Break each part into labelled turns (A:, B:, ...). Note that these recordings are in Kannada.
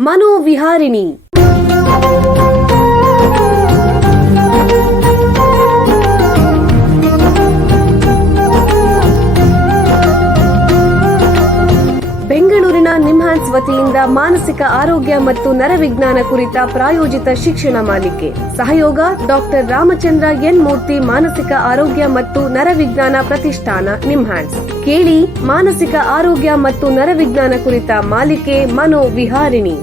A: ಮನೋವಿಹಾರಿಣಿ. ವತಿಯಿಂದ ಮಾನಸಿಕ ಆರೋಗ್ಯ ಮತ್ತು ನರವಿಜ್ಞಾನ ಕುರಿತ ಪ್ರಾಯೋಜಿತ ಶಿಕ್ಷಣ ಮಾಲಿಕೆ. ಸಹಯೋಗ ಡಾಕ್ಟರ್ ರಾಮಚಂದ್ರ ಎನ್ ಮೂರ್ತಿ ಮಾನಸಿಕ ಆರೋಗ್ಯ ಮತ್ತು ನರವಿಜ್ಞಾನ ಪ್ರತಿಷ್ಠಾನ, ನಿಮ್ಹಾನ್ಸ್. ಕೇಳಿ ಮಾನಸಿಕ ಆರೋಗ್ಯ ಮತ್ತು ನರವಿಜ್ಞಾನ ಕುರಿತ ಮಾಲಿಕೆ ಮನೋವಿಹಾರಿಣಿ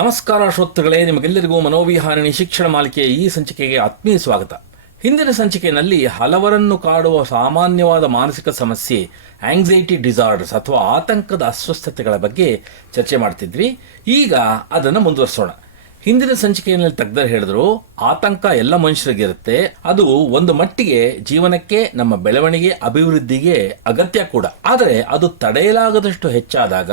B: ನಮಸ್ಕಾರ ಶ್ರೋತೃಗಳೇ, ನಿಮಗೆಲ್ಲರಿಗೂ ಮನೋವಿಹಾರಿಣಿ ಶಿಕ್ಷಣ ಮಾಲಿಕೆಯ ಈ ಸಂಚಿಕೆಗೆ ಆತ್ಮೀಯ ಸ್ವಾಗತ. ಹಿಂದಿನ ಸಂಚಿಕೆಯಲ್ಲಿ ಹಲವರನ್ನು ಕಾಡುವ ಸಾಮಾನ್ಯವಾದ ಮಾನಸಿಕ ಸಮಸ್ಯೆ ಆಂಗ್ಸೈಟಿ ಡಿಸಾರ್ಡರ್ಸ್ ಅಥವಾ ಆತಂಕದ ಅಸ್ವಸ್ಥತೆಗಳ ಬಗ್ಗೆ ಚರ್ಚೆ ಮಾಡ್ತಿದ್ವಿ. ಈಗ ಅದನ್ನು ಮುಂದುವರಿಸೋಣ. ಹಿಂದಿನ ಸಂಚಿಕೆಯಲ್ಲಿ ತಜ್ಞರು ಹೇಳಿದ್ರು, ಆತಂಕ ಎಲ್ಲ ಮನುಷ್ಯರಿಗಿರುತ್ತೆ, ಅದು ಒಂದು ಮಟ್ಟಿಗೆ ಜೀವನಕ್ಕೆ, ನಮ್ಮ ಬೆಳವಣಿಗೆ, ಅಭಿವೃದ್ಧಿಗೆ ಅಗತ್ಯ ಕೂಡ. ಆದರೆ ಅದು ತಡೆಯಲಾಗದಷ್ಟು ಹೆಚ್ಚಾದಾಗ,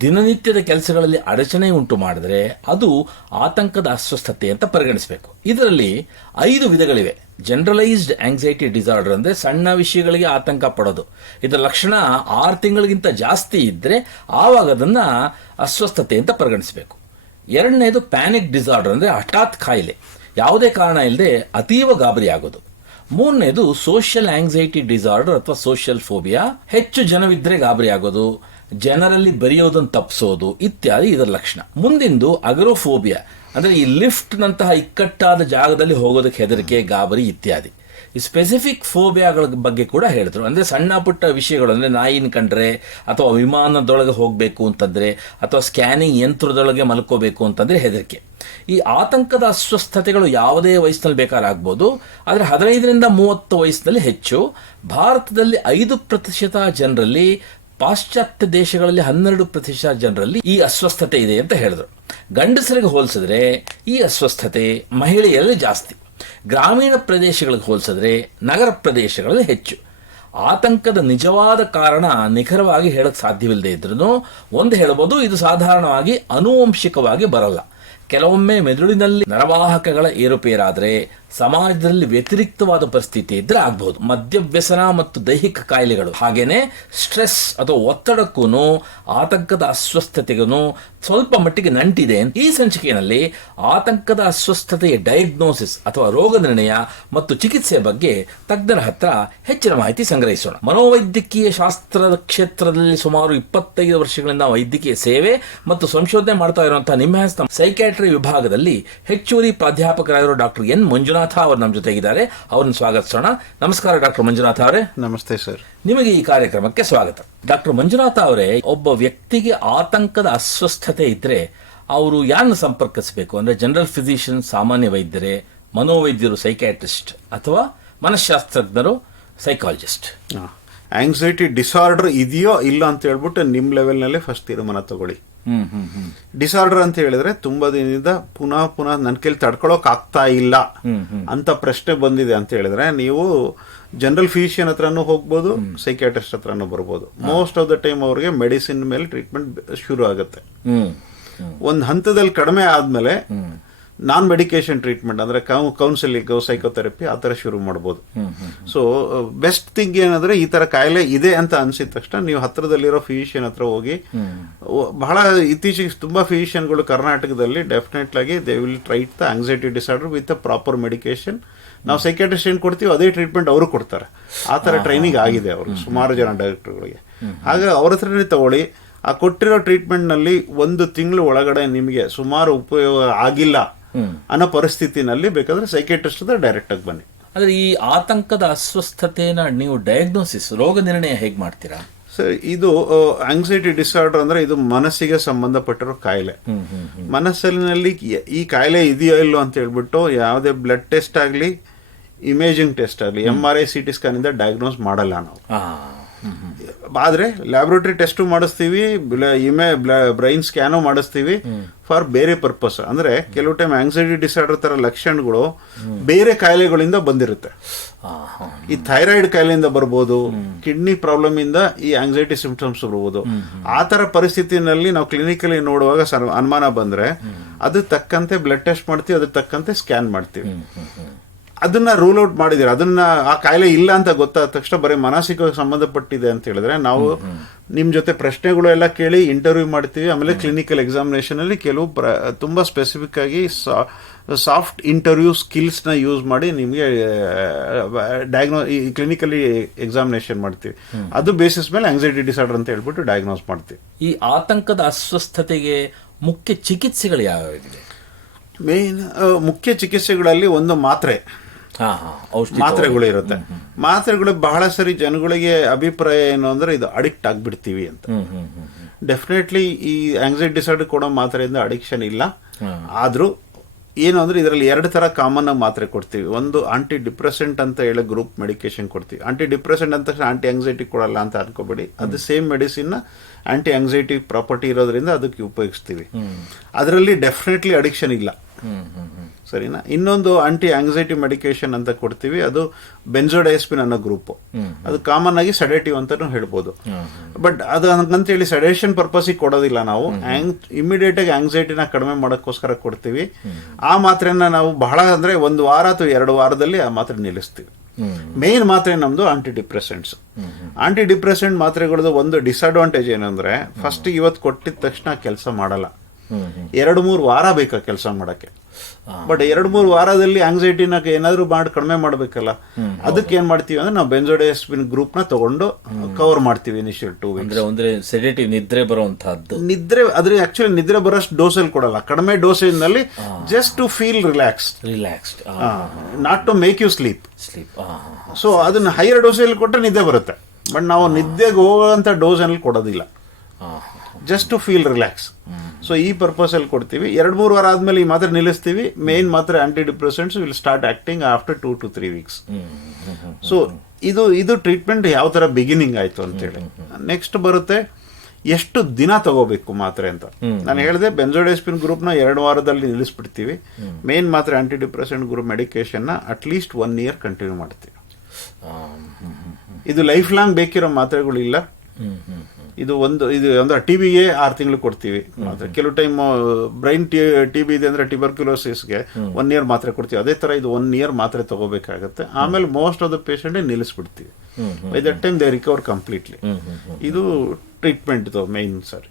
B: ದಿನನಿತ್ಯದ ಕೆಲಸಗಳಲ್ಲಿ ಅಡಚಣೆ ಉಂಟು ಮಾಡಿದ್ರೆ, ಅದು ಆತಂಕದ ಅಸ್ವಸ್ಥತೆ ಅಂತ ಪರಿಗಣಿಸಬೇಕು. ಇದರಲ್ಲಿ ಐದು ವಿಧಗಳಿವೆ. ಜನರಲೈಸ್ಡ್ ಆಂಗ್ಸೈಟಿ ಡಿಸಾರ್ಡರ್ ಅಂದ್ರೆ ಸಣ್ಣ ವಿಷಯಗಳಿಗೆ ಆತಂಕ ಪಡೋದು. ಇದರ ಲಕ್ಷಣ ಆರು ತಿಂಗಳಿಗಿಂತ ಜಾಸ್ತಿ ಇದ್ದರೆ ಆವಾಗ ಅದನ್ನ ಅಸ್ವಸ್ಥತೆ ಅಂತ ಪರಿಗಣಿಸಬೇಕು. ಎರಡನೇದು ಪ್ಯಾನಿಕ್ ಡಿಸಾರ್ಡರ್ ಅಂದರೆ ಹಠಾತ್ ಕಾಯಿಲೆ. ಯಾವುದೇ ಕಾರಣ ಇಲ್ಲದೆ ಅತೀವ ಗಾಬರಿ ಆಗೋದು ಮೂರನೇದು ಸೋಷಿಯಲ್ ಆಂಗ್ಸೈಟಿ ಡಿಸಾರ್ಡರ್ ಅಥವಾ ಸೋಷಿಯಲ್ ಫೋಬಿಯಾ ಹೆಚ್ಚು ಜನವಿದ್ದರೆ ಗಾಬರಿ ಆಗೋದು ಜನರಲ್ಲಿ ಬರೆಯೋದನ್ನು ತಪ್ಪಿಸೋದು ಇತ್ಯಾದಿ ಇದರ ಲಕ್ಷಣ. ಮುಂದಿಂದು ಅಗ್ರೋಫೋಬಿಯಾ ಅಂದರೆ ಈ ಲಿಫ್ಟ್ ನಂತಹ ಇಕ್ಕಟ್ಟಾದ ಜಾಗದಲ್ಲಿ ಹೋಗೋದಕ್ಕೆ ಹೆದರಿಕೆ, ಗಾಬರಿ ಇತ್ಯಾದಿ. ಈ ಸ್ಪೆಸಿಫಿಕ್ ಫೋಬಿಯಾಗಳ ಬಗ್ಗೆ ಕೂಡ ಹೇಳಿದ್ರು. ಅಂದರೆ ಸಣ್ಣ ಪುಟ್ಟ ವಿಷಯಗಳು, ಅಂದರೆ ನಾಯಿನ ಕಂಡ್ರೆ, ಅಥವಾ ವಿಮಾನದೊಳಗೆ ಹೋಗಬೇಕು ಅಂತಂದ್ರೆ, ಅಥವಾ ಸ್ಕ್ಯಾನಿಂಗ್ ಯಂತ್ರದೊಳಗೆ ಮಲ್ಕೋಬೇಕು ಅಂತಂದರೆ ಹೆದರಿಕೆ. ಈ ಆತಂಕದ ಅಸ್ವಸ್ಥತೆಗಳು ಯಾವುದೇ ವಯಸ್ಸಿನಲ್ಲಿ ಬೇಕಾದ್ರೆ ಆಗ್ಬೋದು. ಆದರೆ ಹದಿನೈದರಿಂದ ಮೂವತ್ತು ವಯಸ್ಸಿನಲ್ಲಿ ಹೆಚ್ಚು. ಭಾರತದಲ್ಲಿ ಐದು ಪ್ರತಿಶತ ಜನರಲ್ಲಿ, ಪಾಶ್ಚಾತ್ಯ ದೇಶಗಳಲ್ಲಿ ಹನ್ನೆರಡು ಪ್ರತಿಶತ ಜನರಲ್ಲಿ ಈ ಅಸ್ವಸ್ಥತೆ ಇದೆ ಅಂತ ಹೇಳಿದ್ರು. ಗಂಡಸರಿಗೆ ಹೋಲಿಸಿದ್ರೆ ಈ ಅಸ್ವಸ್ಥತೆ ಮಹಿಳೆಯರಲ್ಲಿ ಜಾಸ್ತಿ. ಗ್ರಾಮೀಣ ಪ್ರದೇಶಗಳಿಗೆ ಹೋಲಿಸಿದ್ರೆ ನಗರ ಪ್ರದೇಶಗಳಲ್ಲಿ ಹೆಚ್ಚು. ಆತಂಕದ ನಿಜವಾದ ಕಾರಣ ನಿಖರವಾಗಿ ಹೇಳಕ್ಕೆ ಸಾಧ್ಯವಿಲ್ಲದೆ ಇದ್ರೂ ಒಂದು ಹೇಳ್ಬೋದು ಇದು ಸಾಧಾರಣವಾಗಿ ಅನುವಂಶಿಕವಾಗಿ ಬರಲ್ಲ. ಕೆಲವೊಮ್ಮೆ ಮೆದುಳಿನಲ್ಲಿ ನರವಾಹಕಗಳ ಏರುಪೇರಾದರೆ ಸಮಾಜದಲ್ಲಿ ವ್ಯತಿರಿಕ್ತವಾದ ಪರಿಸ್ಥಿತಿ ಇದ್ರೆ ಆಗಬಹುದು ಮದ್ಯವ್ಯಸನ ಮತ್ತು ದೈಹಿಕ ಕಾಯಿಲೆಗಳು. ಹಾಗೇನೆ ಸ್ಟ್ರೆಸ್ ಅಥವಾ ಒತ್ತಡಕ್ಕೂ ಆತಂಕದ ಅಸ್ವಸ್ಥತೆಗೂ ಸ್ವಲ್ಪ ಮಟ್ಟಿಗೆ ನಂಟಿದೆ ಈ ಸಂಚಿಕೆಯಲ್ಲಿ ಆತಂಕದ ಅಸ್ವಸ್ಥತೆಯ ಡಯಾಗ್ನೋಸಿಸ್ ಅಥವಾ ರೋಗ ನಿರ್ಣಯ ಮತ್ತು ಚಿಕಿತ್ಸೆ ಬಗ್ಗೆ ತಜ್ಞರ ಹತ್ರ ಹೆಚ್ಚಿನ ಮಾಹಿತಿ ಸಂಗ್ರಹಿಸೋಣ. ಮನೋವೈದ್ಯಕೀಯ ಶಾಸ್ತ್ರದ ಕ್ಷೇತ್ರದಲ್ಲಿ ಸುಮಾರು ಇಪ್ಪತ್ತೈದು ವರ್ಷಗಳಿಂದ ವೈದ್ಯಕೀಯ ಸೇವೆ ಮತ್ತು ಸಂಶೋಧನೆ ಮಾಡ್ತಾ ಇರುವಂತಹ ನಿಮ್ಮ ಸೈಕ್ಯಾಟ್ರಿ ವಿಭಾಗದಲ್ಲಿ ಹೆಚ್ಚುವರಿ ಪ್ರಾಧ್ಯಾಪಕರಾಗಿರೋ ಡಾಕ್ಟರ್ ಎನ್ ಮಂಜುನಾಥ ಅವರು ನಮ್ಮ ಜೊತೆಗಿದ್ದಾರೆ. ಅವರನ್ನು ಸ್ವಾಗತಿಸೋಣ. ನಮಸ್ಕಾರ ಡಾಕ್ಟರ್ ಮಂಜುನಾಥ ಅವರೇ.
C: ನಮಸ್ತೆ ಸರ್.
B: ನಿಮಗೆ ಈ ಕಾರ್ಯಕ್ರಮಕ್ಕೆ ಸ್ವಾಗತ. ಡಾಕ್ಟರ್ ಮಂಜುನಾಥ ಅವರೇ ಒಬ್ಬ ವ್ಯಕ್ತಿಗೆ ಆತಂಕದ ಅಸ್ವಸ್ಥತೆ ಇದ್ರೆ ಅವರು ಯಾರನ್ನು ಸಂಪರ್ಕಿಸಬೇಕು? ಅಂದ್ರೆ ಜನರಲ್ ಫಿಸಿಷಿಯನ್ ಸಾಮಾನ್ಯ ವೈದ್ಯರೇ ಮನೋವೈದ್ಯರು ಸೈಕ್ಯಾಟ್ರಿಸ್ಟ್ ಅಥವಾ ಮನಃಶಾಸ್ತ್ರಜ್ಞರು ಸೈಕಾಲಜಿಸ್ಟ್
C: ಆಂಗ್ಸೈಟಿ ಡಿಸಾರ್ಡರ್ ಇದೆಯೋ ಇಲ್ಲ ಅಂತ ಹೇಳ್ಬಿಟ್ಟು ನಿಮ್ಮ ಲೆವೆಲ್ನಲ್ಲೇ ಫಸ್ಟ್ ತೀರ್ಮಾನ ತಗೊಳ್ಳಿ. ಡಿಸಾರ್ಡರ್ ಅಂತ ಹೇಳಿದ್ರೆ ತುಂಬಾ ದಿನದಿಂದ ಪುನಃ ಪುನಃ ನನ್ನ ಕೈಲಿ ತಡ್ಕೊಳಕ್ ಆಗ್ತಾ ಇಲ್ಲ ಅಂತ ಪ್ರಶ್ನೆ ಬಂದಿದೆ ಅಂತ ಹೇಳಿದ್ರೆ ನೀವು ಜನರಲ್ ಫಿಸಿಷಿಯನ್ ಹತ್ರನೂ ಹೋಗ್ಬೋದು ಸೈಕ್ಯಾಟ್ರಿಸ್ಟ್ ಹತ್ರನೂ ಬರ್ಬೋದು. ಮೋಸ್ಟ್ ಆಫ್ ದ ಟೈಮ್ ಅವ್ರಿಗೆ ಮೆಡಿಸಿನ್ ಮೇಲೆ ಟ್ರೀಟ್ಮೆಂಟ್ ಶುರು ಆಗುತ್ತೆ. ಒಂದು ಹಂತದಲ್ಲಿ ಕಡಿಮೆ ಆದ್ಮೇಲೆ ನಾನ್ ಮೆಡಿಕೇಶನ್ ಟ್ರೀಟ್ಮೆಂಟ್ ಅಂದ್ರೆ ಕೌನ್ಸಿಲಿಂಗ್ ಸೈಕೋಥೆರಪಿ ಆ ಥರ ಶುರು ಮಾಡ್ಬೋದು. ಸೊ ಬೆಸ್ಟ್ ಥಿಂಗ್ ಏನಂದ್ರೆ ಈ ತರ ಕಾಯಿಲೆ ಇದೆ ಅಂತ ಅನ್ಸಿದ ತಕ್ಷಣ ನೀವು ಹತ್ರದಲ್ಲಿರೋ ಫಿಸಿಷಿಯನ್ ಹತ್ರ ಹೋಗಿ ಬಹಳ ಇತ್ತೀಚೆಗೆ ತುಂಬಾ ಫಿಸಿಷಿಯನ್ಗಳು ಕರ್ನಾಟಕದಲ್ಲಿ ಡೆಫಿನೆಟ್ ಆಗಿ they will treat the anxiety disorder with proper medication ನಾವು ಸೈಕ್ಯಾಟ್ರಿಸ್ಟ್ ಏನ್ ಕೊಡ್ತೀವಿ ಅದೇ ಟ್ರೀಟ್ಮೆಂಟ್ ಅವರು ಕೊಡ್ತಾರೆ. ಆ ತರ ಟ್ರೈನಿಂಗ್ ಆಗಿದೆ ಅವರು ಸುಮಾರು ಜನ ಡಾಕ್ಟರ್ಗಳಿಗೆ. ಹಾಗೆ ಅವ್ರ ಹತ್ರನೇ ತಗೊಳ್ಳಿ ಆ ಕೊಟ್ಟಿರೋ ಟ್ರೀಟ್ಮೆಂಟ್ನಲ್ಲಿ ಒಂದು ತಿಂಗಳು ಒಳಗಡೆ ನಿಮಗೆ ಸುಮಾರು ಉಪಯೋಗ ಆಗಿಲ್ಲ. ಅನ್ನೋ ಪರಿಸ್ಥಿತಿನಲ್ಲಿ ಬೇಕಾದ್ರೆ ಸೈಕೆಟ್ರಿಸ್ಟ್ ಹತ್ರ ಡೈರೆಕ್ಟ್ ಆಗಿ ಬನ್ನಿ.
B: ಅಂದ್ರೆ ಈ ಆತಂಕದ ಅಸ್ವಸ್ಥತೆನ ನೀವು ಡಯಾಗ್ನೋಸಿಸ್ ರೋಗ ನಿರ್ಣಯ ಹೇಗೆ ಮಾಡ್ತೀರಾ?
C: ಸರ್ ಇದು ಆಂಗ್ಸೈಟಿ ಡಿಸಾರ್ಡರ್ ಅಂದ್ರೆ ಇದು ಮನಸ್ಸಿಗೆ ಸಂಬಂಧಪಟ್ಟಿರೋ ಕಾಯಿಲೆ. ಮನಸ್ಸಿನಲ್ಲಿ ಈ ಕಾಯಿಲೆ ಇದೆಯೋ ಇಲ್ಲೋ ಅಂತ ಹೇಳ್ಬಿಟ್ಟು ಯಾವುದೇ ಬ್ಲಡ್ ಟೆಸ್ಟ್ ಆಗಲಿ ಇಮೇಜಿಂಗ್ ಟೆಸ್ಟ್ ಆಗಲಿ M R I C T scan ಇಂದ ಡಯಾಗ್ನೋಸ್ ಮಾಡಲ್ಲ ನಾವು. ಆದ್ರೆ ಲ್ಯಾಬೊರೇಟರಿ ಟೆಸ್ಟ್ ಮಾಡಿಸ್ತೀವಿ ಇಮೆ ಬ್ರೈನ್ ಸ್ಕ್ಯಾನು ಮಾಡಿಸ್ತೀವಿ ಫಾರ್ ಬೇರೆ ಪರ್ಪಸ್ ಅಂದ್ರೆ ಕೆಲವು ಟೈಮ್ ಆಂಗ್ಸೈಟಿ ಡಿಸಾರ್ಡರ್ ಥರ ಲಕ್ಷಣಗಳು ಬೇರೆ ಕಾಯಿಲೆಗಳಿಂದ ಬಂದಿರುತ್ತೆ. ಈ ಥೈರಾಯ್ಡ್ ಕಾಯಿಲೆಯಿಂದ ಬರ್ಬೋದು ಕಿಡ್ನಿ ಪ್ರಾಬ್ಲಮ್ ಇಂದ ಈ ಆಂಗ್ಸೈಟಿ ಸಿಂಪ್ಟಮ್ಸ್ ಬರ್ಬೋದು. ಆ ಥರ ಪರಿಸ್ಥಿತಿನಲ್ಲಿ ನಾವು ಕ್ಲಿನಿಕಲಿ ನೋಡುವಾಗ ಅನುಮಾನ ಬಂದ್ರೆ ಅದಕ್ಕೆ ತಕ್ಕಂತೆ ಬ್ಲಡ್ ಟೆಸ್ಟ್ ಮಾಡ್ತೀವಿ ಅದ್ರ ತಕ್ಕಂತೆ ಸ್ಕ್ಯಾನ್ ಮಾಡ್ತೀವಿ. ಅದನ್ನ ರೂಲ್ ಔಟ್ ಮಾಡಿದಿರ ಅದನ್ನ ಆ ಕಾಯಿಲೆ ಇಲ್ಲ ಅಂತ ಗೊತ್ತಾದ ತಕ್ಷಣ ಬರೀ ಮಾನಸಿಕವಾಗಿ ಸಂಬಂಧಪಟ್ಟಿದೆ ಅಂತ ಹೇಳಿದ್ರೆ ನಾವು ನಿಮ್ ಜೊತೆ ಪ್ರಶ್ನೆಗಳು ಎಲ್ಲ ಕೇಳಿ ಇಂಟರ್ವ್ಯೂ ಮಾಡ್ತೀವಿ. ಆಮೇಲೆ ಕ್ಲಿನಿಕಲ್ ಎಕ್ಸಾಮಿನೇಷನ್ ಅಲ್ಲಿ ಕೆಲವು ಪ್ರ ತುಂಬಾ ಸ್ಪೆಸಿಫಿಕ್ ಆಗಿ ಸಾಫ್ಟ್ ಇಂಟರ್ವ್ಯೂ ಸ್ಕಿಲ್ಸ್ನ ಯೂಸ್ ಮಾಡಿ ನಿಮಗೆ ಡಯಾಗ್ನೋ ಈ ಕ್ಲಿನಿಕಲಿ ಎಕ್ಸಾಮಿನೇಷನ್ ಮಾಡ್ತೀವಿ. ಅದು ಬೇಸಿಸ್ ಮೇಲೆ ಆಂಗ್ಸೈಟಿ ಡಿಸಾರ್ಡರ್ ಅಂತ ಹೇಳ್ಬಿಟ್ಟು ಡಯಾಗ್ನೋಸ್ ಮಾಡ್ತೀವಿ.
B: ಈ ಆತಂಕದ ಅಸ್ವಸ್ಥತೆಗೆ ಮುಖ್ಯ ಚಿಕಿತ್ಸೆಗಳು ಯಾವ್ಯಾವಿದೆ
C: ಮೇನ್ ಮುಖ್ಯ ಚಿಕಿತ್ಸೆಗಳಲ್ಲಿ ಒಂದು ಮಾತ್ರೆ. ಮಾತ್ರೆಗಳು ಇರುತ್ತೆ. ಮಾತ್ರೆಗಳು ಬಹಳ ಸರಿ ಜನಗಳಿಗೆ ಅಭಿಪ್ರಾಯ ಏನು ಅಂದ್ರೆ ಇದು ಅಡಿಕ್ಟ್ ಆಗಿಬಿಡ್ತೀವಿ ಅಂತ. ಡೆಫಿನೆಟ್ಲಿ ಈ ಆಂಗ್ಸೈಟಿ ಡಿಸಾರ್ಡರ್ ಕೊಡೋ ಮಾತ್ರೆಯಿಂದ ಅಡಿಕ್ಷನ್ ಇಲ್ಲ. ಆದ್ರೂ ಏನು ಅಂದ್ರೆ ಇದರಲ್ಲಿ ಎರಡು ತರ ಕಾಮನ್ ಆಗಿ ಮಾತ್ರೆ ಕೊಡ್ತೀವಿ. ಒಂದು ಆಂಟಿ ಡಿಪ್ರೆಸೆಂಟ್ ಅಂತ ಹೇಳಿ ಗ್ರೂಪ್ ಮೆಡಿಕೇಶನ್ ಕೊಡ್ತೀವಿ. ಆಂಟಿ ಡಿಪ್ರೆಸೆಂಟ್ ಅಂತ ತಕ್ಷಣ ಆಂಟಿ ಆಂಗ್ಸೈಟಿ ಕೊಡಲ್ಲ ಅಂತ ಅನ್ಕೋಬೇಡಿ. ಅದು same medicine anti anxiety property ಇರೋದ್ರಿಂದ ಅದಕ್ಕೆ ಉಪಯೋಗಿಸ್ತೀವಿ. ಅದರಲ್ಲಿ ಡೆಫಿನೆಟ್ಲಿ ಅಡಿಕ್ಷನ್ ಇಲ್ಲ. ಸರಿನಾ? ಇನ್ನೊಂದು ಆಂಟಿ ಆಂಗ್ಸೈಟಿ ಮೆಡಿಕೇಶನ್ ಅಂತ ಕೊಡ್ತೀವಿ ಅದು ಬೆನ್ಸೋಡೈಸ್ಪಿನ್ ಅನ್ನೋ ಗ್ರೂಪ್ ಅದು ಕಾಮನ್ ಆಗಿ ಸಡೇಟಿವ್ ಅಂತಾನು ಹೇಳ್ಬೋದು. ಬಟ್ ಅದು ಹಂಗಂತೇಳಿ ಸೆಡೇಷನ್ ಪರ್ಪಸಿಗೆ ಕೊಡೋದಿಲ್ಲ ನಾವು. ಇಮಿಡಿಯೇಟ್ ಆಗಿ ಆಂಗ್ಸೈಟಿನ ಕಡಿಮೆ ಮಾಡೋಕ್ಕೋಸ್ಕರ ಕೊಡ್ತೀವಿ. ಆ ಮಾತ್ರೆನ ನಾವು ಬಹಳ ಅಂದ್ರೆ ಒಂದು ವಾರ ಅಥವಾ ಎರಡು ವಾರದಲ್ಲಿ ಆ ಮಾತ್ರೆ ನಿಲ್ಲಿಸ್ತೀವಿ. ಮೇನ್ ಮಾತ್ರೆ ನಮ್ದು ಆಂಟಿ ಡಿಪ್ರೆಸೆಂಟ್ಸ್ ಆಂಟಿ ಡಿಪ್ರೆಸೆಂಟ್ ಮಾತ್ರೆಗಳದ್ದು ಒಂದು ಡಿಸ್ಅಡ್ವಾಂಟೇಜ್ ಏನಂದ್ರೆ ಫಸ್ಟ್ ಇವತ್ತು ಕೊಟ್ಟಿದ ತಕ್ಷಣ ಕೆಲಸ ಮಾಡಲ್ಲ. ಎರಡು ಮೂರು ವಾರ ಬೇಕಾ ಕೆಲಸ ಮಾಡಕ್ಕೆ? ಬಟ್ ಎರಡು ಮೂರು ವಾರದಲ್ಲಿ ಆಂಗ್ಸೈಟಿನ ಏನಾದರೂ ಮಾಡಿ ಕಡಿಮೆ ಮಾಡಬೇಕಲ್ಲ ಅದಕ್ಕೆ ಏನು ಮಾಡ್ತೀವಿ ಅಂದ್ರೆ ನಾವು ಬೆಂಜೋಡೈಸ್ಪಿನ್ ಗ್ರೂಪ್ನ ತಗೊಂಡು ಕವರ್ ಮಾಡ್ತೀವಿ ಇನಿಷಿಯಲ್ ಟೂ
B: ಅಂದರೆ ಅಂದರೆ ಸೆಡೇಟಿವ್ ನಿದ್ರೆ ಬರುವಂತಹದ್ದು.
C: ನಿದ್ರೆ ಅದ್ರ ಆ್ಯಕ್ಚುಲಿ ನಿದ್ರೆ ಬರೋಷ್ಟು ಡೋಸಲ್ಲಿ ಕೊಡಲ್ಲ. ಕಡಿಮೆ ಡೋಸೇಜ್ನಲ್ಲಿ just to feel relax
B: relaxed
C: not to make you sleep
B: sleep
C: so ಅದನ್ನ ಹೈಯರ್ ಡೋಸಲ್ಲಿ ಕೊಟ್ಟರೆ ನಿದ್ದೆ ಬರುತ್ತೆ. ಬಟ್ ನಾವು ನಿದ್ದೆಗೆ ಹೋಗೋಂಥ ಡೋಸಲ್ಲಿ ಕೊಡೋದಿಲ್ಲ. Just to feel relax so ಈ ಪರ್ಪಸ್ ಅಲ್ಲಿ ಕೊಡ್ತೀವಿ. ಎರಡು ಮೂರು ವಾರ ಆದ್ಮೇಲೆ ಈ ಮಾತ್ರೆ ನಿಲ್ಲಿಸ್ತೀವಿ. ಮೇನ್ ಮಾತ್ರೆ anti depressants will start acting after two to three weeks so ಇದು ಇದು ಟ್ರೀಟ್ಮೆಂಟ್ ಯಾವ ಥರ ಬಿಗಿನಿಂಗ್ ಆಯಿತು ಅಂತೇಳಿ. ನೆಕ್ಸ್ಟ್ ಬರುತ್ತೆ ಎಷ್ಟು ದಿನ ತಗೋಬೇಕು ಮಾತ್ರೆ ಅಂತ. ನಾನು ಹೇಳಿದೆ ಬೆಂಜೋಡೆಸ್ಪಿನ್ ಗ್ರೂಪ್ನ ನ ಎರಡು ವಾರದಲ್ಲಿ ನಿಲ್ಲಿಸ್ಬಿಡ್ತೀವಿ. ಮೇನ್ ಮಾತ್ರೆ ಆಂಟಿ ಡಿಪ್ರೆಸೆಂಟ್ ಗ್ರೂಪ್ ಮೆಡಿಕೇಶನ್ನ ನ ಅಟ್ಲೀಸ್ಟ್ ಒನ್ ಇಯರ್ ಕಂಟಿನ್ಯೂ ಮಾಡ್ತೀವಿ. ಇದು ಲೈಫ್ ಲಾಂಗ್ ಬೇಕಿರೋ ಮಾತ್ರೆಗಳಿಲ್ಲ ಇದು ಒಂದು ಇದು ಅಂದ್ರೆ ಟಿ ಬಿಗೆ ಆರು ತಿಂಗಳು ಕೊಡ್ತೀವಿ. ಮಾತ್ರೆ ಕೆಲವು time brain T T B ಇದೆ ಅಂದ್ರೆ ಟಿಬರ್ಕ್ಯುಲೋಸಿಸ್ಗೆ ಒನ್ ಇಯರ್ ಮಾತ್ರೆ ಕೊಡ್ತೀವಿ. ಅದೇ ತರ ಇದು ಒನ್ ಇಯರ್ ಮಾತ್ರೆ ತಗೋಬೇಕಾಗತ್ತೆ. ಆಮೇಲೆ most of the patient ನಿಲ್ಲಿಸ್ಬಿಡ್ತೀವಿ. By that time they recover completely ಇದು. ಟ್ರೀಟ್ಮೆಂಟ್ ಮೇನ್ ಮೈನ್ ಸರ್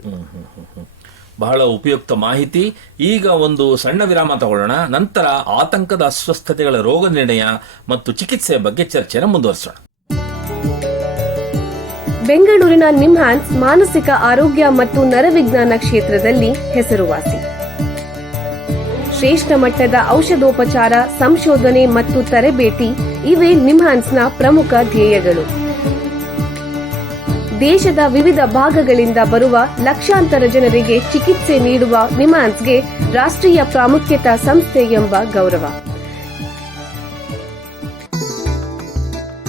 B: ಬಹಳ ಉಪಯುಕ್ತ ಮಾಹಿತಿ. ಈಗ ಒಂದು ಸಣ್ಣ ವಿರಾಮ ತಗೊಳ್ಳೋಣ. ನಂತರ ಆತಂಕದ ಅಸ್ವಸ್ಥತೆಗಳ ರೋಗ ನಿರ್ಣಯ ಮತ್ತು ಚಿಕಿತ್ಸೆಯ ಬಗ್ಗೆ ಚರ್ಚೆನ ಮುಂದುವರಿಸೋಣ.
A: ಬೆಂಗಳೂರಿನ ನಿಮ್ಹಾನ್ಸ್ ಮಾನಸಿಕ ಆರೋಗ್ಯ ಮತ್ತು ನರವಿಜ್ಞಾನ ಕ್ಷೇತ್ರದಲ್ಲಿ ಹೆಸರುವಾಸಿ. ಶ್ರೇಷ್ಠ ಮಟ್ಟದ ಔಷಧೋಪಚಾರ, ಸಂಶೋಧನೆ ಮತ್ತು ತರಬೇತಿ ಇವೇ ನಿಮ್ಹಾನ್ಸ್ನ ಪ್ರಮುಖ ಧ್ಯೇಯಗಳು. ದೇಶದ ವಿವಿಧ ಭಾಗಗಳಿಂದ ಬರುವ ಲಕ್ಷಾಂತರ ಜನರಿಗೆ ಚಿಕಿತ್ಸೆ ನೀಡುವ ನಿಮ್ಹಾನ್ಸ್ಗೆ ರಾಷ್ಟ್ರೀಯ ಪ್ರಾಮುಖ್ಯತಾ ಸಂಸ್ಥೆ ಎಂಬ ಗೌರವ.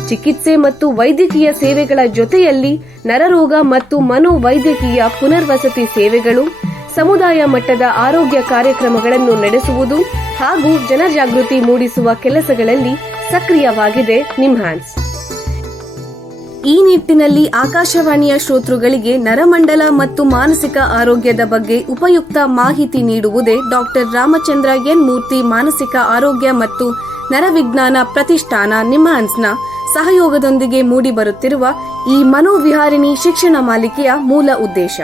A: ಚಿಕಿತ್ಸೆ ಮತ್ತು ವೈದ್ಯಕೀಯ ಸೇವೆಗಳ ಜೊತೆಯಲ್ಲಿ ನರರೋಗ ಮತ್ತು ಮನೋವೈದ್ಯಕೀಯ ಪುನರ್ವಸತಿ ಸೇವೆಗಳು, ಸಮುದಾಯ ಮಟ್ಟದ ಆರೋಗ್ಯ ಕಾರ್ಯಕ್ರಮಗಳನ್ನು ನಡೆಸುವುದು ಹಾಗೂ ಜನಜಾಗೃತಿ ಮೂಡಿಸುವ ಕೆಲಸಗಳಲ್ಲಿ ಸಕ್ರಿಯವಾಗಿದೆ ನಿಮ್ಹಾನ್ಸ್ ಈ ನಿಟ್ಟಿನಲ್ಲಿ ಆಕಾಶವಾಣಿಯ ಶ್ರೋತೃಗಳಿಗೆ ನರಮಂಡಲ ಮತ್ತು ಮಾನಸಿಕ ಆರೋಗ್ಯದ ಬಗ್ಗೆ ಉಪಯುಕ್ತ ಮಾಹಿತಿ ನೀಡುವುದೇ ಡಾಕ್ಟರ್ ರಾಮಚಂದ್ರ ಎನ್ ಮೂರ್ತಿ ಮಾನಸಿಕ ಆರೋಗ್ಯ ಮತ್ತು ನರವಿಜ್ಞಾನ ಪ್ರತಿಷ್ಠಾನ ನಿಮ್ಹಾನ್ಸ್ನ ಸಹಯೋಗದೊಂದಿಗೆ ಮೂಡಿಬರುತ್ತಿರುವ ಈ ಮನೋವಿಹಾರಿಣಿ ಶಿಕ್ಷಣ ಮಾಲಿಕೆಯ ಮೂಲ ಉದ್ದೇಶ.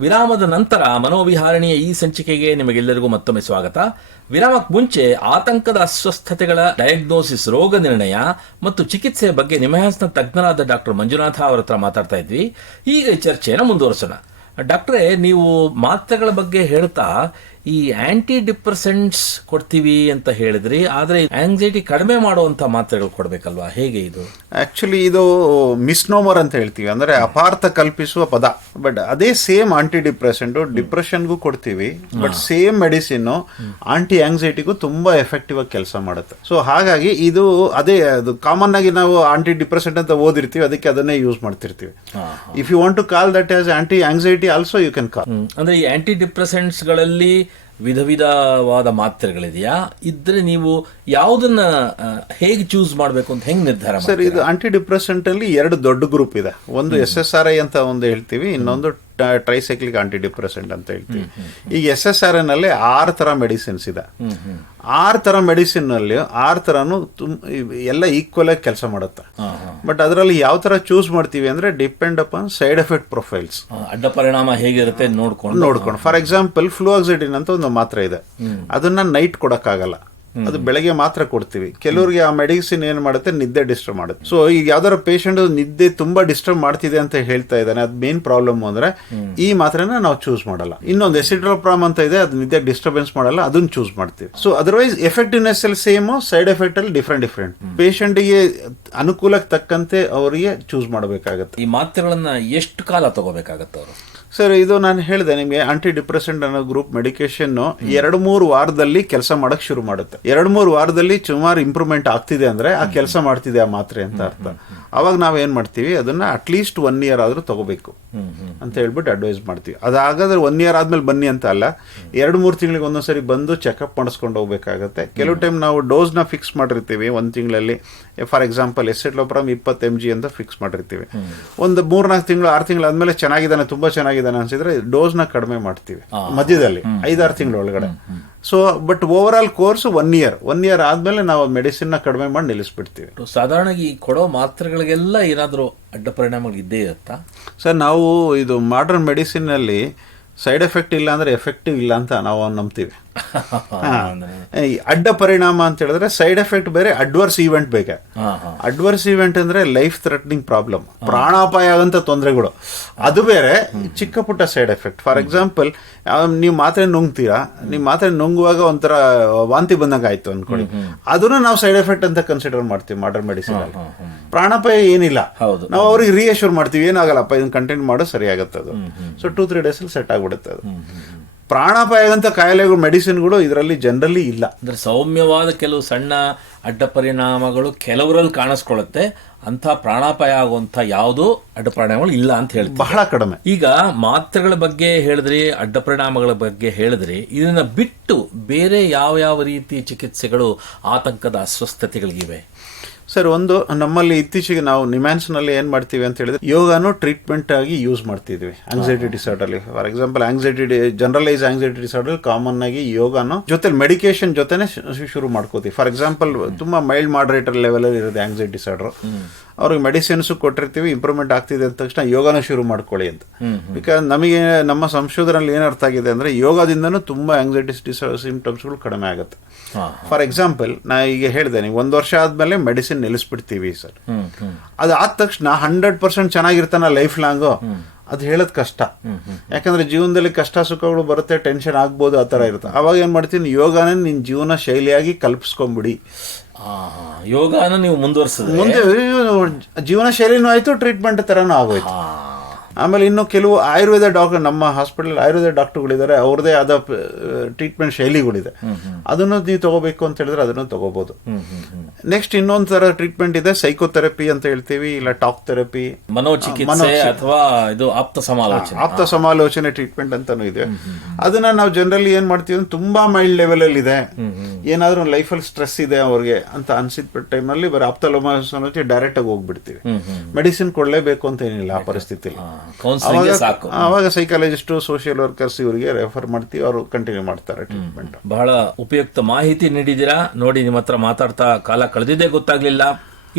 B: ವಿರಾಮದ ನಂತರ ಮನೋವಿಹಾರಣಿಯ ಈ ಸಂಚಿಕೆಗೆ ನಿಮಗೆಲ್ಲರಿಗೂ ಮತ್ತೊಮ್ಮೆ ಸ್ವಾಗತ. ವಿರಾಮಕ್ಕೆ ಮುಂಚೆ ಆತಂಕದ ಅಸ್ವಸ್ಥತೆಗಳ ಡಯಾಗ್ನೋಸಿಸ್ ರೋಗ ನಿರ್ಣಯ ಮತ್ತು ಚಿಕಿತ್ಸೆ ಬಗ್ಗೆ ನಿಮಹಾನ್ಸ್ನ ತಜ್ಞರಾದ ಡಾಕ್ಟರ್ ಮಂಜುನಾಥ ಅವರ ಹತ್ರ ಮಾತಾಡ್ತಾ ಇದ್ವಿ. ಈಗ ಚರ್ಚೆಯನ್ನು ಮುಂದುವರಿಸೋಣ. ಡಾಕ್ಟ್ರೇ, ನೀವು ಮಾತ್ರೆಗಳ ಬಗ್ಗೆ ಹೇಳ್ತಾ ಈ ಆಂಟಿ ಡಿಪ್ರೆಸೆಂಟ್ಸ್ ಕೊಡ್ತೀವಿ ಅಂತ ಹೇಳಿದ್ರಿ ಆದ್ರೆ ಆಂಗ್ಸೈಟಿ ಕಡಿಮೆ ಮಾಡುವಂಥ ಮಾತ್ರೆಗಳು ಕೊಡಬೇಕಲ್ವಾ? ಹೇಗೆ ಇದು?
C: ಆ್ಯಕ್ಚುಲಿ ಇದು ಮಿಸ್ನೋಮರ್ ಅಂತ ಹೇಳ್ತೀವಿ. ಅಂದ್ರೆ ಅಪಾರ್ಥ ಕಲ್ಪಿಸುವ ಪದ. ಬಟ್ ಅದೇ ಸೇಮ್ ಆಂಟಿ ಡಿಪ್ರೆಷನ್ ಡಿಪ್ರೆಷನ್ಗೂ ಕೊಡ್ತೀವಿ. ಬಟ್ ಸೇಮ್ ಮೆಡಿಸಿನ್ ಆಂಟಿ ಆಂಗ್ಸೈಟಿಗೂ ತುಂಬಾ ಎಫೆಕ್ಟಿವ್ ಆಗಿ ಕೆಲಸ ಮಾಡುತ್ತೆ. ಸೊ ಹಾಗಾಗಿ ಇದು ಅದೇ ಅದು ಕಾಮನ್ ಆಗಿ ನಾವು ಆಂಟಿ ಡಿಪ್ರೆಸೆಂಟ್ ಅಂತ ಓದಿರ್ತೀವಿ. ಅದಕ್ಕೆ ಅದನ್ನೇ ಯೂಸ್ ಮಾಡ್ತಿರ್ತೀವಿ. If you want to call that as anti anxiety also you can call.
B: ಅಂದ್ರೆ ಈ ಆಂಟಿ ಡಿಪ್ರೆಸೆಂಟ್ಸ್ಗಳಲ್ಲಿ ವಿಧ ವಿಧವಾದ ಮಾತ್ರೆಗಳಿದೆಯಾ? ಇದ್ರೆ ನೀವು ಯಾವುದನ್ನ ಹೇಗೆ ಚೂಸ್ ಮಾಡಬೇಕು ಅಂತ ಹೆಂಗ್ ನಿರ್ಧಾರ
C: ಸರ್ ಇದು ಆಂಟಿ ಡಿಪ್ರೆಸೆಂಟ್ ಅಲ್ಲಿ ಎರಡು ದೊಡ್ಡ ಗ್ರೂಪ್ ಇದೆ. ಒಂದು ಎಸ್ ಎಸ್ ಆರ್ ಐ ಅಂತ ಒಂದು ಹೇಳ್ತೀವಿ ಇನ್ನೊಂದು ಟ್ರೈಸೈಕ್ಲಿಕ್ ಆಂಟಿ ಡಿಪ್ರೆಸೆಂಟ್ ಅಂತ ಹೇಳ್ತೀವಿ. ಈಗ ಎಸ್ ಎಸ್ ಆರ್ನಲ್ಲಿ ಆರು ತರ ಮೆಡಿಸಿನ್ಸ್ ಇದೆ. ಆರು ತರ ಮೆಡಿಸಿನ್ನಲ್ಲಿ ಆರು ತರನು ತುಂಬ ಎಲ್ಲ ಈಕ್ವಲ್ ಆಗಿ ಕೆಲಸ ಮಾಡುತ್ತೆ. ಬಟ್ ಅದರಲ್ಲಿ ಯಾವ ತರ ಚೂಸ್ ಮಾಡ್ತೀವಿ ಅಂದ್ರೆ depend upon side effect profiles
B: ಅಡ್ಡ ಪರಿಣಾಮ ಹೇಗಿರುತ್ತೆ ನೋಡ್ಕೊಂಡು.
C: ನೋಡ್ಕೊಂಡು. ಫಾರ್ ಎಕ್ಸಾಂಪಲ್ ಫ್ಲೂಆಕ್ಸಿಡಿನ್ ಅಂತ ಒಂದು ಮಾತ್ರೆ ಇದೆ. ಅದನ್ನ ನೈಟ್ ಕೊಡಕ್ಕಾಗಲ್ಲ. ಅದು ಬೆಳಗ್ಗೆ ಮಾತ್ರ ಕೊಡ್ತೀವಿ. ಕೆಲವರಿಗೆ ಆ ಮೆಡಿಸಿನ್ ಏನ್ ಮಾಡುತ್ತೆ ನಿದ್ದೆ ಡಿಸ್ಟರ್ಬ್ ಮಾಡುತ್ತೆ. ಸೊ ಈಗ ಯಾವ್ದಾರ ಪೇಷಂಟ್ ನಿದ್ದೆ ತುಂಬಾ ಡಿಸ್ಟರ್ಬ್ ಮಾಡ್ತಿದೆ ಅಂತ ಹೇಳ್ತಾ ಇದ್ದಾನೆ ಅದು ಮೇನ್ ಪ್ರಾಬ್ಲಮ್ ಅಂದ್ರೆ ಈ ಮಾತ್ರನ ನಾವು ಚೂಸ್ ಮಾಡಲ್ಲ. ಇನ್ನೊಂದು ಎಸಿಡ್ರೋಪ್ರಾಮ್ ಅಂತ ಇದೆ ಅದು ನಿದ್ದೆ ಡಿಸ್ಟರ್ಬೆನ್ಸ್ ಮಾಡಲ್ಲ ಅದನ್ನ ಚೂಸ್ ಮಾಡ್ತೀವಿ. ಸೊ ಅದರ್ವೈಸ್ ಎಫೆಕ್ಟಿವ್ನೆಸ್ ಅಲ್ಲಿ ಸೇಮ್ ಸೈಡ್ ಎಫೆಕ್ಟ್ ಅಲ್ಲಿ ಡಿಫ್ರೆಂಟ್ ಡಿಫ್ರೆಂಟ್ ಪೇಷಂಟ್ಗೆ ಅನುಕೂಲಕ್ಕೆ ತಕ್ಕಂತೆ ಅವರಿಗೆ ಚೂಸ್ ಮಾಡಬೇಕಾಗತ್ತೆ.
B: ಈ ಮಾತ್ರೆಗಳನ್ನ ಎಷ್ಟು ಕಾಲ ತಗೋಬೇಕಾಗತ್ತೆ ಅವರು?
C: ಸರ್ ಇದು ನಾನು ಹೇಳಿದೆ ನಿಮಗೆ ಆಂಟಿ ಡಿಪ್ರೆಸೆಂಟ್ ಅನ್ನೋ ಗ್ರೂಪ್ ಮೆಡಿಕೇಶನ್ ಎರಡು ಮೂರು ವಾರದಲ್ಲಿ ಕೆಲಸ ಮಾಡಕ್ ಶುರು ಮಾಡುತ್ತೆ. ಎರಡು ಮೂರು ವಾರದಲ್ಲಿ ಸುಮಾರು ಇಂಪ್ರೂವ್ಮೆಂಟ್ ಆಗ್ತಿದೆ ಅಂದ್ರೆ ಆ ಕೆಲಸ ಮಾಡ್ತಿದೆ ಆ ಮಾತ್ರೆ ಅಂತ ಅರ್ಥ. ಅವಾಗ ನಾವ್ ಏನ್ ಮಾಡ್ತೀವಿ ಅದನ್ನ ಅಟ್ಲೀಸ್ಟ್ ಒನ್ ಇಯರ್ ಆದ್ರೂ ತಗೋಬೇಕು ಅಂತ ಹೇಳ್ಬಿಟ್ಟು ಅಡ್ವೈಸ್ ಮಾಡ್ತೀವಿ. ಅದಾಗಾದ್ರೆ ಒನ್ ಇಯರ್ ಆದ್ಮೇಲೆ ಬನ್ನಿ ಅಂತ ಅಲ್ಲ ಎರಡು ಮೂರು ತಿಂಗಳಿಗೆ ಒಂದೊಂದ್ಸರಿ ಬಂದು ಚೆಕಪ್ ಮಾಡಿಸ್ಕೊಂಡು ಹೋಗ್ಬೇಕಾಗತ್ತೆ. ಕೆಲವು ಟೈಮ್ ನಾವು ಡೋಸ್ನ ಫಿಕ್ಸ್ ಮಾಡಿರ್ತೀವಿ ಒಂದ್ ತಿಂಗಳಲ್ಲಿ. ಫಾರ್ ಎಕ್ಸಾಂಪಲ್ ಎಸ್ಎಟ್ಲೋಪ್ರಮ್ ಇಪ್ಪತ್ತು ಎಂ ಜಿ ಅಂತ ಫಿಕ್ಸ್ ಮಾಡಿರ್ತೀವಿ. ಒಂದು ಮೂರ್ನಾಲ್ಕು ತಿಂಗಳು ಆರು ತಿಂಗಳು ಆದ್ಮೇಲೆ ಚೆನ್ನಾಗಿದ್ದಾನೆ ತುಂಬಾ ಚೆನ್ನಾಗಿದ್ದಾನೆ ಅನ್ಸಿದ್ರೆ ಡೋಸ್ನ ಕಡಿಮೆ ಮಾಡ್ತೀವಿ ಮಧ್ಯದಲ್ಲಿ ಐದಾರು ತಿಂಗಳ ಒಳಗಡೆ so but over all course one year one year ಆದ್ಮೇಲೆ ನಾವು ಮೆಡಿಸಿನ್ನ ಕಡಿಮೆ ಮಾಡಿ ನಿಲ್ಲಿಸ್ಬಿಡ್ತೀವಿ.
B: ಸಾಧಾರಣ ಈ ಕೊಡೋ ಮಾತ್ರೆಗಳಿಗೆಲ್ಲ ಏನಾದರೂ ಅಡ್ಡ ಪರಿಣಾಮಗಳು ಇದ್ದೇ ಇರುತ್ತಾ?
C: ಸರ್ ನಾವು ಇದು ಮಾಡರ್ನ್ ಮೆಡಿಸಿನ್ ಅಲ್ಲಿ ಸೈಡ್ ಎಫೆಕ್ಟ್ ಇಲ್ಲ ಅಂದ್ರೆ ಎಫೆಕ್ಟಿವ್ ಇಲ್ಲ ಅಂತ ನಾವು ನಂಬ್ತೀವಿ ಈ ಅಡ್ಡ ಪರಿಣಾಮ ಅಂತ ಹೇಳಿದ್ರೆ ಸೈಡ್ ಎಫೆಕ್ಟ್ ಬೇರೆ ಅಡ್ವರ್ಸ್ ಈವೆಂಟ್ ಬೇಕೆ. ಅಡ್ವರ್ಸ್ ಈವೆಂಟ್ ಅಂದ್ರೆ ಲೈಫ್ ಥ್ರೆಟ್ನಿಂಗ್ ಪ್ರಾಬ್ಲಮ್ ಪ್ರಾಣಾಪಾಯ ಆಗಂತ ತೊಂದರೆಗಳು. ಅದು ಬೇರೆ ಚಿಕ್ಕ ಪುಟ್ಟ ಸೈಡ್ ಎಫೆಕ್ಟ್ ಫಾರ್ ಎಕ್ಸಾಂಪಲ್ ನೀವು ಮಾತ್ರೆ ನುಂಗ್ತೀರಾ ನೀವು ಮಾತ್ರೆ ನುಂಗುವಾಗ ಒಂಥರ ವಾಂತಿ ಬಂದಂಗೆ ಆಯ್ತು ಅನ್ಕೊಳ್ಳಿ. ಅದನ್ನು ನಾವು ಸೈಡ್ ಎಫೆಕ್ಟ್ ಅಂತ ಕನ್ಸಿಡರ್ ಮಾಡ್ತೀವಿ ಮಾಡರ್ನ್ ಮೆಡಿಸಿನ್ ಅಲ್ಲಿ. ಪ್ರಾಣಾಪಾಯ ಏನಿಲ್ಲ. ನಾವು ಅವ್ರಿಗೆ ರಿಯಶ್ಯೂರ್ ಮಾಡ್ತೀವಿ ಏನಾಗಲ್ಲಪ್ಪ ಇದನ್ನ ಕಂಟೆಂಟ್ ಮಾಡೋ ಸರಿ ಆಗುತ್ತೆ ಅದು so two three days set ಆಗ್ಬಿಡುತ್ತೆ ಅದು. ಪ್ರಾಣಾಪಾಯ ಆಗಂತ ಕಾಯಿಲೆಗಳು ಮೆಡಿಸಿನ್ಗಳು ಇದರಲ್ಲಿ ಜನರಲ್ಲಿ ಇಲ್ಲ.
B: ಅಂದರೆ ಸೌಮ್ಯವಾದ ಕೆಲವು ಸಣ್ಣ ಅಡ್ಡ ಪರಿಣಾಮಗಳು ಕೆಲವರಲ್ಲಿ ಕಾಣಿಸ್ಕೊಳ್ಳುತ್ತೆ. ಅಂಥ ಪ್ರಾಣಾಪಾಯ ಆಗುವಂಥ ಯಾವುದೂ ಅಡ್ಡ ಪರಿಣಾಮಗಳು ಇಲ್ಲ ಅಂತ ಹೇಳಿ
C: ಬಹಳ ಕಡಿಮೆ.
B: ಈಗ ಮಾತ್ರೆಗಳ ಬಗ್ಗೆ ಹೇಳಿದ್ರಿ ಅಡ್ಡ ಪರಿಣಾಮಗಳ ಬಗ್ಗೆ ಹೇಳಿದ್ರಿ. ಇದನ್ನು ಬಿಟ್ಟು ಬೇರೆ ಯಾವ ಯಾವ ರೀತಿ ಚಿಕಿತ್ಸೆಗಳು ಆತಂಕದ ಅಸ್ವಸ್ಥತೆಗಳಿಗಿವೆ?
C: ಸರ್ ಒಂದು ನಮ್ಮಲ್ಲಿ ಇತ್ತೀಚೆಗೆ ನಾವು ನಿಮ್ಯಾನ್ಸ್ನಲ್ಲಿ ನಲ್ಲಿ ಏನ್ ಮಾಡ್ತೀವಿ ಅಂತ ಹೇಳಿದ್ರೆ ಯೋಗಾನು ಟ್ರೀಟ್ಮೆಂಟ್ ಆಗಿ ಯೂಸ್ ಮಾಡ್ತಿದ್ವಿ. Anxiety ಡಿಸಾರ್ಡರ್ಲಿ for example anxiety generalise anxiety disorder common ಆಗಿ ಯೋಗಾನು ಜೊತೆ ಮೆಡಿಕೇಶನ್ ಜೊತೆನೆ ಶುರು ಮಾಡ್ಕೋತೀವಿ. ಫಾರ್ ಎಕ್ಸಾಂಪಲ್ ತುಂಬಾ ಮೈಲ್ಡ್ ಮಾಡರೇಟರ್ ಲೆವೆಲ್ ಅಲ್ಲಿ ಇರುತ್ತೆ ಆಂಗ್ಸೈಟಿ ಡಿಸಾರ್ಡರ್ ಅವ್ರಿಗೆ ಮೆಡಿಸಿನ್ಸು ಕೊಟ್ಟಿರ್ತೀವಿ ಇಂಪ್ರೂವ್ಮೆಂಟ್ ಆಗ್ತಿದೆ ಅಂದ ತಕ್ಷಣ ಯೋಗನ ಶುರು ಮಾಡ್ಕೊಳ್ಳಿ ಅಂತ. ಬಿಕಾಸ್ ನಮಗೆ ನಮ್ಮ ಸಂಶೋಧನೆಯಲ್ಲಿ ಏನು ಅರ್ಥ ಆಗಿದೆ ಅಂದ್ರೆ ಯೋಗದಿಂದನೂ ತುಂಬಾ ಆಂಗ್ಸೈಟಿ ಸಿಂಪ್ಟಮ್ಸ್ಗಳು ಕಡಿಮೆ ಆಗುತ್ತೆ. ಫಾರ್ ಎಕ್ಸಾಂಪಲ್ ನಾ ಈಗ ಹೇಳಿದೆ ನೀವು ಒಂದು ವರ್ಷ ಆದಮೇಲೆ ಮೆಡಿಸಿನ್ ನಿಲ್ಲಿಸ್ಬಿಡ್ತೀವಿ ಸರ್. ಅದು ಆದ ತಕ್ಷಣ ಹಂಡ್ರೆಡ್ ಪರ್ಸೆಂಟ್ ಚೆನ್ನಾಗಿರ್ತಾನ ಲೈಫ್ ಲಾಂಗು ಅದು ಹೇಳೋದು ಕಷ್ಟ. ಯಾಕಂದ್ರೆ ಜೀವನದಲ್ಲಿ ಕಷ್ಟ ಸುಖಗಳು ಬರುತ್ತೆ ಟೆನ್ಷನ್ ಆಗ್ಬೋದು ಆ ಥರ ಇರುತ್ತೆ. ಅವಾಗ ಏನು ಮಾಡ್ತೀನಿ ಯೋಗನೇ ನಿನ್ನ ಜೀವನ ಶೈಲಿಯಾಗಿ ಕಲ್ಪಿಸ್ಕೊಂಬಿಡಿ.
B: ಯೋಗಾನ ನೀವು ಮುಂದುವರ್ಸಿದ್ರೆ?
C: ಮುಂದೆ ಜೀವನ ಶೈಲಿನೂ ಆಯ್ತು ಟ್ರೀಟ್ಮೆಂಟ್ ತರನೂ ಆಗೋಯ್ತು. ಆಮೇಲೆ ಇನ್ನು ಕೆಲವು ಆಯುರ್ವೇದ ಡಾಕ್ಟರ್ ನಮ್ಮ ಹಾಸ್ಪಿಟಲ್ ಆಯುರ್ವೇದ ಡಾಕ್ಟರ್ಗಳಿದ್ದಾರೆ ಅವ್ರದೇ ಆದ ಟ್ರೀಟ್ಮೆಂಟ್ ಶೈಲಿಗಳಿದೆ. ಅದನ್ನು ನೀವು ತಗೋಬೇಕು ಅಂತ ಹೇಳಿದ್ರೆ ಅದನ್ನು ತಗೋಬಹುದು ನೆಕ್ಸ್ಟ್ ಇನ್ನೊಂದು ತರ ಟ್ರೀಟ್ಮೆಂಟ್ ಇದೆ ಸೈಕೋಥೆರಪಿ ಅಂತ ಹೇಳ್ತೀವಿ ಇಲ್ಲ ಟಾಕ್ ಥೆರಪಿ
B: ಮನೋಚಿಕಿತ್ಸೆ ಅಥವಾ ಇದು ಆಪ್ತ ಸಮಾಲೋಚನೆ.
C: ಆಪ್ತ ಸಮಾಲೋಚನೆ ಟ್ರೀಟ್ಮೆಂಟ್ ಅಂತಾನು ಇದೆ. ಅದನ್ನ ನಾವು ಜನರಲಿ ಏನ್ ಮಾಡ್ತೀವಿ ಅಂದ್ರೆ ತುಂಬಾ ಮೈಲ್ಡ್ ಲೆವೆಲ್ ಅಲ್ಲಿ ಇದೆ. ಏನಾದ್ರೂ ಲೈಫಲ್ಲಿ ಸ್ಟ್ರೆಸ್ ಇದೆ ಅವ್ರಿಗೆ ಅಂತ ಅನ್ಸಿದ ಅಲ್ಲಿ ಬರೀ ಆಪ್ತಲೋಮಾಲೋಚನೆ ಡೈರೆಕ್ಟ್ ಆಗಿ ಹೋಗ್ಬಿಡ್ತೀವಿ. ಮೆಡಿಸಿನ್ ಕೊಡ್ಲೇಬೇಕು ಅಂತ ಏನಿಲ್ಲ ಆ ಪರಿಸ್ಥಿತಿಲಿ.
B: ಕೌನ್ಸಿಲಿಂಗ್ ಸಾಕು.
C: ಅವಾಗ ಸೈಕಾಲಜಿಸ್ಟ್ ಸೋಷಿಯಲ್ ವರ್ಕರ್ಸ್ ಇವರಿಗೆ ರೆಫರ್ ಮಾಡ್ತೀವಿ ಅವರು ಕಂಟಿನ್ಯೂ ಮಾಡ್ತಾರೆ ಟ್ರೀಟ್ಮೆಂಟ್
B: ಬಹಳ ಉಪಯುಕ್ತ ಮಾಹಿತಿ ನೀಡಿದ್ದೀರಾ? ನೋಡಿ ನಿಮ್ಮ ಹತ್ರ ಮಾತಾಡ್ತಾ ಕಾಲ ಕಳೆದಿದ್ದೇ ಗೊತ್ತಾಗ್ಲಿಲ್ಲ.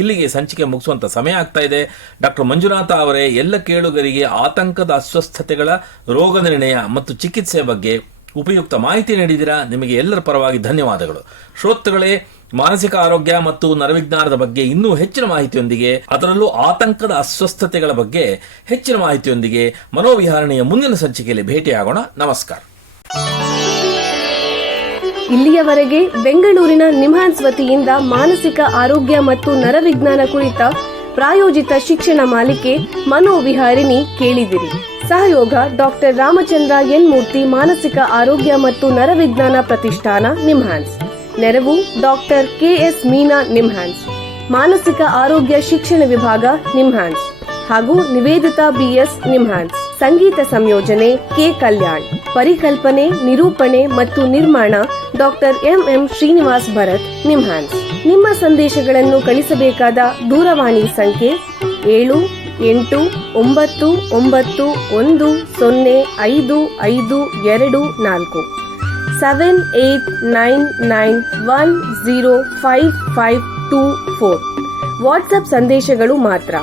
B: ಇಲ್ಲಿಗೆ ಸಂಚಿಕೆ ಮುಗಿಸುವಂತ ಸಮಯ ಆಗ್ತಾ ಇದೆ. ಡಾಕ್ಟರ್ ಮಂಜುನಾಥ ಅವರೇ ಎಲ್ಲ ಕೇಳುಗರಿಗೆ ಆತಂಕದ ಅಸ್ವಸ್ಥತೆಗಳ ರೋಗ ನಿರ್ಣಯ ಮತ್ತು ಚಿಕಿತ್ಸೆ ಬಗ್ಗೆ ಉಪಯುಕ್ತ ಮಾಹಿತಿ ನೀಡಿದ್ದೀರಾ? ನಿಮಗೆ ಎಲ್ಲರ ಪರವಾಗಿ ಧನ್ಯವಾದಗಳು. ಶ್ರೋತೃಗಳೇ ಮಾನಸಿಕ ಆರೋಗ್ಯ ಮತ್ತು ನರವಿಜ್ಞಾನದ ಬಗ್ಗೆ ಇನ್ನೂ ಹೆಚ್ಚಿನ ಮಾಹಿತಿಯೊಂದಿಗೆ, ಅದರಲ್ಲೂ ಆತಂಕದ ಅಸ್ವಸ್ಥತೆಗಳ ಬಗ್ಗೆ ಹೆಚ್ಚಿನ ಮಾಹಿತಿಯೊಂದಿಗೆ ಮನೋವಿಹಾರಣೆಯ ಮುಂದಿನ ಸಂಚಿಕೆಯಲ್ಲಿ ಭೇಟಿಯಾಗೋಣ. ನಮಸ್ಕಾರ.
A: ಇಲ್ಲಿಯವರೆಗೆ ಬೆಂಗಳೂರಿನ ನಿಮ್ಹಾನ್ಸ್ ವತಿಯಿಂದ ಮಾನಸಿಕ ಆರೋಗ್ಯ ಮತ್ತು ನರವಿಜ್ಞಾನ ಕುರಿತ ಪ್ರಾಯೋಜಿತ ಶಿಕ್ಷಣ ಮಾಲಿಕೆ ಮನೋವಿಹಾರಿಣಿ ಕೇಳಿದಿರಿ. ಸಹಯೋಗ ಡಾಕ್ಟರ್ ರಾಮಚಂದ್ರ ಎನ್ ಮೂರ್ತಿ ಮಾನಸಿಕ ಆರೋಗ್ಯ ಮತ್ತು ನರವಿಜ್ಞಾನ ಪ್ರತಿಷ್ಠಾನ ನಿಮ್ಹಾನ್ಸ್. ನೆರವು ಡಾಕ್ಟರ್ ಕೆಎಸ್ ಮೀನಾ ನಿಮ್ಹಾನ್ಸ್. ಮಾನಸಿಕ ಆರೋಗ್ಯ ಶಿಕ್ಷಣ ವಿಭಾಗ ನಿಮ್ಹಾನ್ಸ್. ಹಾಗೂ ನಿವೇದಿತಾ ಬಿಎಸ್ ನಿಮ್ಹಾನ್ಸ್. ಸಂಗೀತ ಸಂಯೋಜನೆ ಕೆ ಕಲ್ಯಾಣ್. ಪರಿಕಲ್ಪನೆ, ನಿರೂಪಣೆ ಮತ್ತು ನಿರ್ಮಾಣ doctor M M Srinivas Bharath NIMHANS. ನಿಮ್ಮ ಸಂದೇಶಗಳನ್ನು ಕಳಿಸಬೇಕಾದ ದೂರವಾಣಿ ಸಂಖ್ಯೆ ಏಳು, ಎಂಟು, ಒಂಬತ್ತು ಒಂಬತ್ತು, ಒಂದು, ಸೊನ್ನೆ, ಐದು ಐದು, ಎರಡು, ನಾಲ್ಕು. Seven eight nine nine one zero five five two four WhatsApp ಸಂದೇಶಗಳು ಮಾತ್ರ.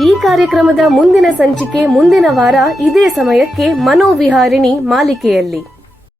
A: ಈ ಕಾರ್ಯಕ್ರಮದ ಮುಂದಿನ ಸಂಚಿಕೆ ಮುಂದಿನ ವಾರ ಇದೇ ಸಮಯಕ್ಕೆ ಮನೋವಿಹಾರಿಣಿ ಮಾಲಿಕೆಯಲ್ಲಿ.